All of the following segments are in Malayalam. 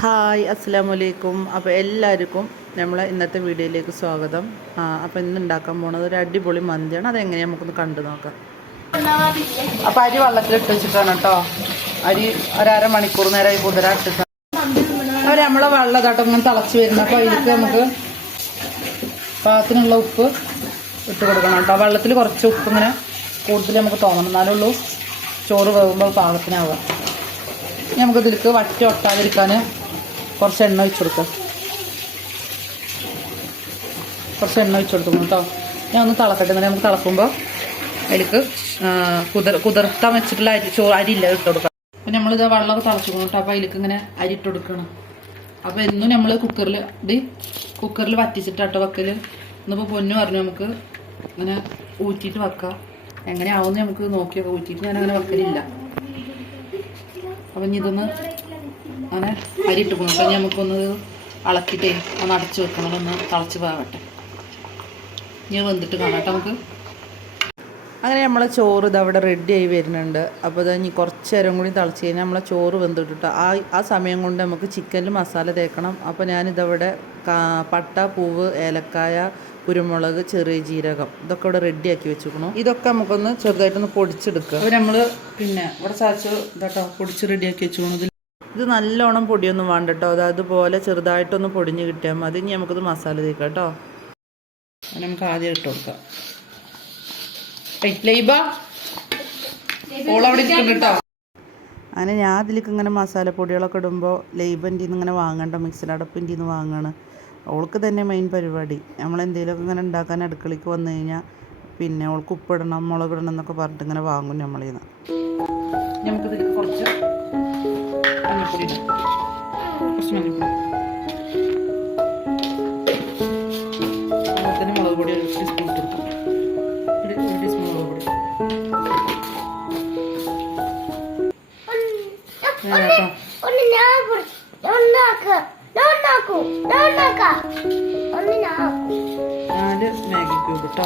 ഹായ് അസ്സലാമലൈക്കും. അപ്പോൾ എല്ലാവർക്കും നമ്മളെ ഇന്നത്തെ വീഡിയോയിലേക്ക് സ്വാഗതം. അപ്പോൾ ഇന്ന് ഉണ്ടാക്കാൻ പോകുന്നത് ഒരു അടിപൊളി മന്തിയാണ്. അതെങ്ങനെയാണ് നമുക്കൊന്ന് കണ്ടു നോക്കാം. അപ്പോൾ അരി വെള്ളത്തിലിട്ട് വെച്ചിട്ടാണ് കേട്ടോ. അരി ഒരര മണിക്കൂർ നേരമായി കുതിരാട്ടിട്ട് അവർ നമ്മളെ വെള്ളം ഇതാട്ടോ ഇങ്ങനെ തിളച്ച് വരുന്നത്. അപ്പോൾ ഇതിലേക്ക് നമുക്ക് പാകത്തിനുള്ള ഉപ്പ് ഇട്ട് കൊടുക്കണം കേട്ടോ. വെള്ളത്തിൽ കുറച്ച് ഉപ്പ് ഇങ്ങനെ കൂടുതൽ നമുക്ക് തോന്നണം, എന്നാലുള്ളൂ ചോറ് വേകുമ്പോൾ പാകത്തിനാവുക. നമുക്ക് ഇതിലേക്ക് വറ്റി ഒട്ടാതിരിക്കാൻ കുറച്ച് എണ്ണ ഒഴിച്ചു കൊടുക്കാം. കേട്ടോ. ഞാൻ ഒന്ന് തിളക്കട്ടെ. എന്നിട്ട് നമുക്ക് തിളക്കുമ്പോൾ അതിലേക്ക് കുതിർത്താൻ വെച്ചിട്ടുള്ള അരി ഇല്ല ഇട്ട് കൊടുക്കാം. അപ്പം നമ്മളിത് വെള്ളമൊക്കെ തിളച്ചു കേട്ടോ. അപ്പോൾ അതിലേക്ക് ഇങ്ങനെ അരി ഇട്ട് കൊടുക്കണം. അപ്പോൾ എന്നും നമ്മൾ കുക്കറിൽ വറ്റിച്ചിട്ടാട്ടോ വെക്കൽ. ഇന്നിപ്പോൾ പൊന്നു പറഞ്ഞു നമുക്ക് ഇങ്ങനെ ഊറ്റിയിട്ട് വെക്കാം. എങ്ങനെയാവുമെന്ന് നമുക്ക് നോക്കിയൊക്കെ. ഊറ്റിയിട്ട് ഞാനങ്ങനെ വെക്കലില്ല. അപ്പം ഇനി ഇതൊന്ന് അങ്ങനെ അരി ഇട്ട് കൊടുക്കും. അപ്പം നമുക്കൊന്ന് ഇളക്കിയിട്ടേ ഒന്ന് അടച്ച് വെക്കണം. ഒന്ന് തിളച്ച് പോകട്ടെ. ഇനി വെന്തിട്ട് കാണാം കേട്ടോ നമുക്ക്. അങ്ങനെ നമ്മളെ ചോറ് ഇതവിടെ റെഡി ആയി വരുന്നുണ്ട്. അപ്പോൾ ഇത് ഇനി കുറച്ച് നേരം കൂടി തിളച്ച് കഴിഞ്ഞാൽ നമ്മളെ ചോറ് വെന്തിട്ടിട്ട് ആ സമയം കൊണ്ട് നമുക്ക് ചിക്കനിൽ മസാല തേക്കണം. അപ്പോൾ ഞാനിതവിടെ പട്ട, പൂവ്, ഏലക്കായ, കുരുമുളക്, ചെറിയ ജീരകം ഇതൊക്കെ ഇവിടെ റെഡിയാക്കി വെച്ചിരിക്കണം. ഇതൊക്കെ നമുക്കൊന്ന് ചെറുതായിട്ടൊന്ന് പൊടിച്ചെടുക്കുക. അപ്പോൾ നമ്മൾ ഇവിടെ ചാച്ച് ഇതാട്ടോ പൊടിച്ച് റെഡിയാക്കി വെച്ചിരിക്കണം. ഇത് നല്ലോണം പൊടിയൊന്നും വേണ്ട കേട്ടോ. അതുപോലെ ചെറുതായിട്ടൊന്ന് പൊടിഞ്ഞ് കിട്ടിയാൽ മതി. ഇനി നമുക്കിത് മസാല തേക്കാം കേട്ടോ. നമുക്ക് ആദ്യം ഇട്ട് കൊടുക്കാം. ഓളവിടെ ഇരിക്കുന്നു കേട്ടോ. അങ്ങനെ ഞാൻ അതിലേക്ക് ഇങ്ങനെ മസാലപ്പൊടികളൊക്കെ ഇടുമ്പോൾ ലൈബൻ്റെ ഇങ്ങനെ വാങ്ങണ്ട, മിക്സിയുടെ അടപ്പിൻ്റെ നിന്ന് വാങ്ങണം. അവൾക്ക് തന്നെ മെയിൻ പരിപാടി. നമ്മളെന്തെങ്കിലുമൊക്കെ ഇങ്ങനെ ഉണ്ടാക്കാൻ അടുക്കളയ്ക്ക് വന്നു കഴിഞ്ഞാൽ പിന്നെ അവൾക്ക് ഉപ്പിടണം, മുളകിടണം എന്നൊക്കെ പറഞ്ഞിട്ട് ഇങ്ങനെ വാങ്ങും നമ്മളിൽ നിന്ന്. നമുക്കിതിലേക്ക് കുറച്ച് മഞ്ഞൾപ്പൊടി ഇടാം. അതുപോലെ മുളക് പൊടി ഒരു ടീസ്പൂൺ ഇട്ട് കൊടുക്കാം. ഒരു ടീസ്പൂൺ മുളക് പൊടി. നാല് മാഗി ക്യൂബ് കേട്ടോ.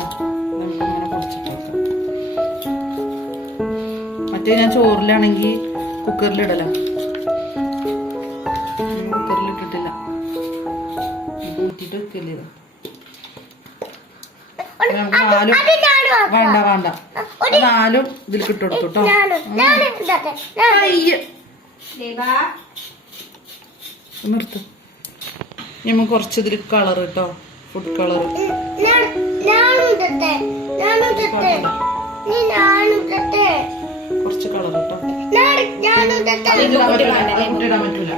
നമുക്കിങ്ങനെ പൊടിച്ചിട്ട് വെക്കാം. മറ്റേ ഞാൻ ചോറിലാണെങ്കിൽ കുക്കറിലിടല. കുക്കറിലിട്ടിട്ടില്ല, ഊറ്റിട്ട് വെക്കല്ലേ. നമുക്ക് നാലും വേണ്ട നാലും ഇതിലേക്ക് ഇട്ട് കൊടുത്തു കേട്ടോ. നിർത്ത്. നമുക്ക് കുറച്ച് ഇതിൽ കളർ കേട്ടോ, ഫുഡ് കളർ. കുറച്ച് കളർ കേട്ടോ. ഇടാൻ പറ്റൂല.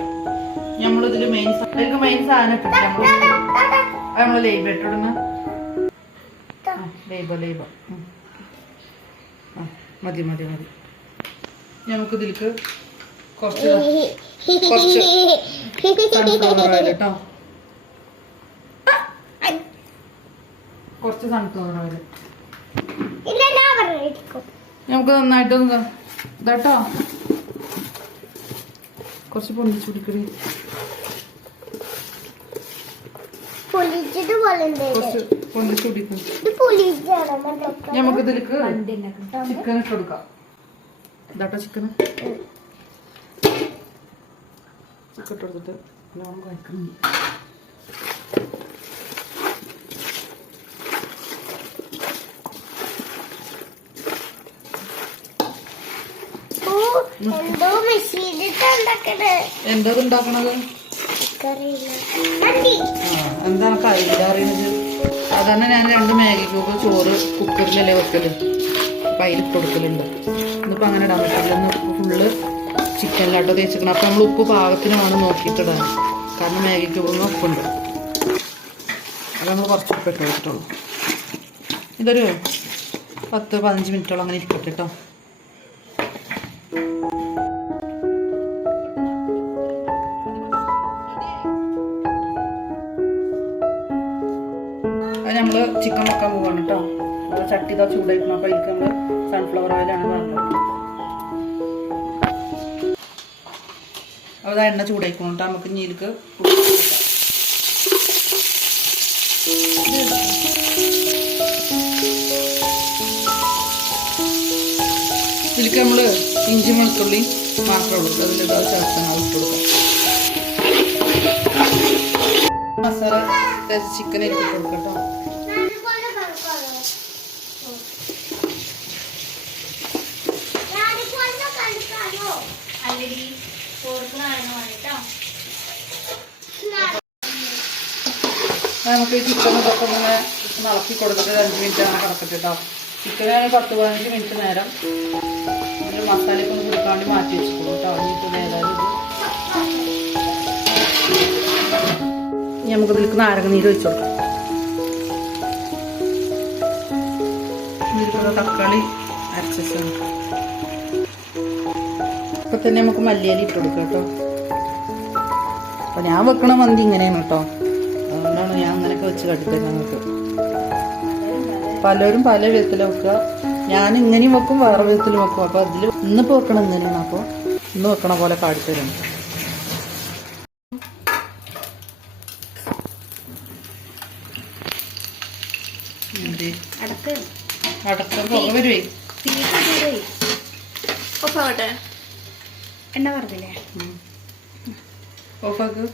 നമ്മളിതിൽ മെയിൻ സാധനം ഇട്ടിട്ട് നമ്മള് ലേബ ഇട്ടിടുന്ന ലേബ മതി. നമുക്കിതിലേക്ക് കുറച്ച് സൺഫ്ലവർ ഓയിൽ കേട്ടോ. കുറച്ച് സൺഫ്ലവർ ഓയിൽ നമുക്ക് നന്നായിട്ടൊന്ന് ഇതാട്ടോ. കുറച്ച് പൊന്തിച്ചു പിടിക്കണേ. പൊന്തിച്ചു പിടിക്കും. നമുക്ക് ഇതിലേക്ക് ചിക്കൻ ഇട്ട് കൊടുക്കാം. ഇതാട്ടോ ചിക്കൻ ഇട്ട് കൊടുത്തിട്ട് നല്ലോണം കഴിക്കണം. എന്താ ഉണ്ടാക്കണത്? എന്താണ് കറിയില്ല അറിയണത്? സാധാരണ ഞാൻ 2 മാഗി ക്യൂബ് ചോറ് കുക്കറിലല്ലേ വെക്കല്. അപ്പം അതിലിട്ട് കൊടുക്കലുണ്ട്. ഇന്നിപ്പോൾ അങ്ങനെ ഇടാൻ പറ്റില്ല. ഇന്ന് ഫുള്ള് ചിക്കനിലാട്ടോ തേച്ചിക്കണം. അപ്പം നമ്മൾ ഉപ്പ് പാകത്തിന് വേണം നോക്കിയിട്ടിടാൻ. കാരണം മാഗി ക്യൂബിന് ഉപ്പുണ്ട്. അത് നമ്മൾ കുറച്ച് ഉപ്പ് ഇട്ട് കൊടുത്തിട്ടുള്ളൂ. ഇതൊരു 10-15 മിനിറ്റോളം അങ്ങനെ ഇരിക്കട്ടെ കേട്ടോ. നമ്മൾ ചിക്കൻ വെക്കാൻ പോവാണ് കേട്ടോ. ചട്ടി ഇതാ ചൂടായിരിക്കണം. അപ്പോൾ ഇതിലേക്ക് നമ്മൾ സൺഫ്ലവർ ഓയിലാണ് വേണ്ടത്. അപ്പോൾ എണ്ണ ചൂടായിരിക്കണം കേട്ടോ. നമുക്ക് ഇതിലേക്ക് ഇതിലേക്ക് നമ്മൾ ഇഞ്ചി വെളുത്തുള്ളി മാത്രമേ ഉള്ളൂ. അതിൽ ചേർത്ത് ഇട്ട് കൊടുക്കാം. മസാല ചിക്കൻ ഇട്ട് കൊടുക്കട്ടോ. നമുക്ക് ഈ ചിക്കൻ ഇതൊക്കെ ഇങ്ങനെ ഇളക്കി കൊടുത്തിട്ട് 5 മിനിറ്റ് അങ്ങനെ കിടക്കട്ടെ കേട്ടോ. ചിക്കൻ 10-15 മിനിറ്റ് നേരം ഇതിൽ മസാലയൊക്കെ ഒന്ന് കൊടുക്കാൻ വേണ്ടി മാറ്റി വെച്ചിട്ടുള്ളൂ കേട്ടോ. ഇനിയിപ്പോൾ ഏതായാലും നമുക്കിതിലേക്ക് നാരങ്ങ നീര് ഒഴിച്ചു കൊടുക്കാം. ഇതിലുള്ള തക്കാളി അരച്ചാണ്. ഇപ്പൊ തന്നെ നമുക്ക് മല്ലിയില ഇട്ട് കൊടുക്കാം കേട്ടോ. അപ്പൊ ഞാൻ വെക്കണ മന്തി ഇങ്ങനെയാണ് കേട്ടോ. അതുകൊണ്ടാണ് ഞാൻ അങ്ങനെയൊക്കെ വെച്ച് കട്ടിത്തരുന്നത്. നമുക്ക് പലരും പല വിധത്തിൽ വെക്കുക. ഞാൻ ഇങ്ങനെയും വെക്കും, വേറെ വിധത്തിൽ വെക്കും. അപ്പൊ അതിൽ ഇന്നിപ്പോൾ വെക്കണം ഇങ്ങനെയാണ്. അപ്പോൾ ഇന്ന് വെക്കണ പോലെ കാട്ടിത്തരും. അടക്കം പുക വരുവേ. എണ്ണ പറഞ്ഞില്ലേ ഓഫാക്ക്.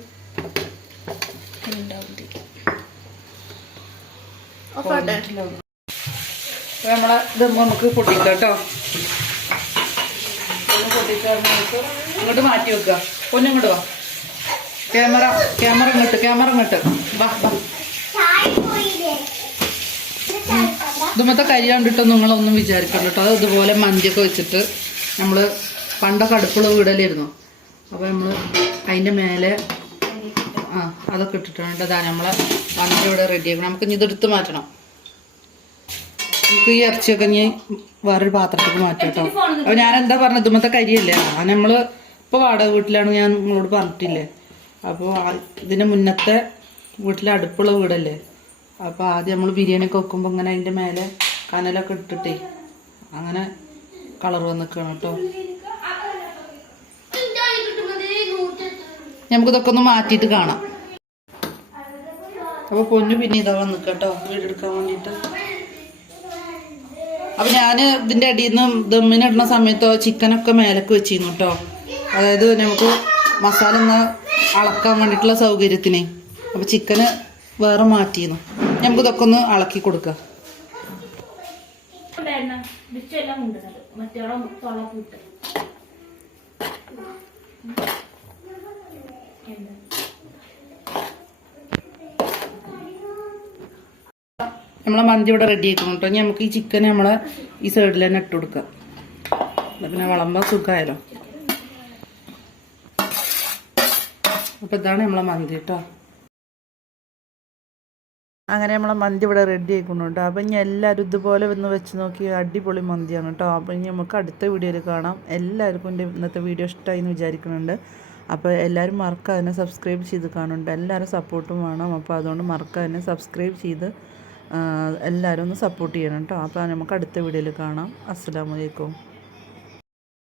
നമ്മളെ ദം നമുക്ക് പൊട്ടിക്കാം കേട്ടോ. പൊട്ടിച്ചാൽ ഇങ്ങോട്ട് മാറ്റി വെക്കുക. പൊന്നിങ്ങോട്ട് വാ. ക്യാമറ ഇങ്ങോട്ട് വാ വാ. ഇതുമത്തെ കരി കണ്ടിട്ടൊന്നും നിങ്ങളൊന്നും വിചാരിക്കണ്ട കേട്ടോ. അത് ഇതുപോലെ മന്തിയൊക്കെ വെച്ചിട്ട് നമ്മൾ പണ്ടൊക്കെ അടുപ്പുള്ള വീടലായിരുന്നു. അപ്പോൾ നമ്മൾ അതിൻ്റെ മേലെ അതൊക്കെ ഇട്ടിട്ടുണ്ട്. അതാണ് നമ്മളെ മന്തി ഇവിടെ റെഡിയാക്കണം. നമുക്ക് ഇനി ഇതെടുത്ത് മാറ്റണം. നമുക്ക് ഈ ഇറച്ചിയൊക്കെ ഇനി വേറൊരു പാത്രത്തേക്ക് മാറ്റാം കേട്ടോ. അപ്പോൾ ഞാൻ എന്താ പറഞ്ഞത്, ഇതുമത്തെ കരിയല്ലേ. നമ്മൾ ഇപ്പോൾ വാടക വീട്ടിലാണ്, ഞാൻ നിങ്ങളോട് പറഞ്ഞിട്ടില്ലേ. അപ്പോൾ ഇതിൻ്റെ മുന്നത്തെ വീട്ടിൽ അടുപ്പുള്ള വീടല്ലേ. അപ്പോൾ ആദ്യം നമ്മൾ ബിരിയാണിയൊക്കെ വെക്കുമ്പോൾ ഇങ്ങനെ അതിൻ്റെ മേലെ കനലൊക്കെ ഇട്ടിട്ടേ അങ്ങനെ കളർ വന്നിക്കണം കേട്ടോ. നമുക്കിതൊക്കെ ഒന്ന് മാറ്റിയിട്ട് കാണാം. അപ്പോൾ പൊന്നു പിന്നെ ഇതാ വന്നിട്ട് കേട്ടോ വീടെടുക്കാൻ വേണ്ടിയിട്ട്. അപ്പം ഞാൻ ഇതിൻ്റെ അടിയിൽ നിന്ന് ദമ്മിനിടുന്ന സമയത്തോ ചിക്കനൊക്കെ മേലക്ക് വെച്ചിരുന്നു കേട്ടോ. അതായത് നമുക്ക് മസാല ഒന്ന് അളക്കാൻ വേണ്ടിയിട്ടുള്ള സൗകര്യത്തിന്. അപ്പോൾ ചിക്കന് വേറെ മാറ്റിയിരുന്നു. നമുക്കിതൊക്കെ ഒന്ന് ഇളക്കി കൊടുക്കാം. നമ്മളെ മന്തി ഇവിടെ റെഡി ആക്കണം കേട്ടോ. ഇനി നമുക്ക് ഈ ചിക്കൻ നമ്മളെ ഈ സൈഡിൽ തന്നെ ഇട്ട് കൊടുക്കാം. പിന്നെ വിളമ്പാൻ സുഖമായാലോ. അപ്പം ഇതാണ് നമ്മളെ മന്തി കേട്ടോ. അങ്ങനെ നമ്മളെ മന്തി ഇവിടെ റെഡി ആയിക്കൊണ്ടുണ്ട്. അപ്പം ഇനി എല്ലാവരും ഇതുപോലെ ഒന്ന് വെച്ച് നോക്കി അടിപൊളി മന്തിയാണ് കേട്ടോ. അപ്പം ഇനി നമുക്ക് അടുത്ത വീഡിയോയിൽ കാണാം. എല്ലാവർക്കും എൻ്റെ ഇന്നത്തെ വീഡിയോ ഇഷ്ടമായി എന്ന് വിചാരിക്കുന്നുണ്ട്. അപ്പോൾ എല്ലാവരും മറക്കാതെ സബ്സ്ക്രൈബ് ചെയ്ത് കാണുന്നുണ്ട്. എല്ലാവരും സപ്പോർട്ടും വേണം. അപ്പോൾ അതുകൊണ്ട് മറക്കാതെ സബ്സ്ക്രൈബ് ചെയ്ത് എല്ലാവരും ഒന്ന് സപ്പോർട്ട് ചെയ്യണം കേട്ടോ. അപ്പോൾ നമുക്ക് അടുത്ത വീഡിയോയിൽ കാണാം. അസ്സലാമു അലൈക്കും.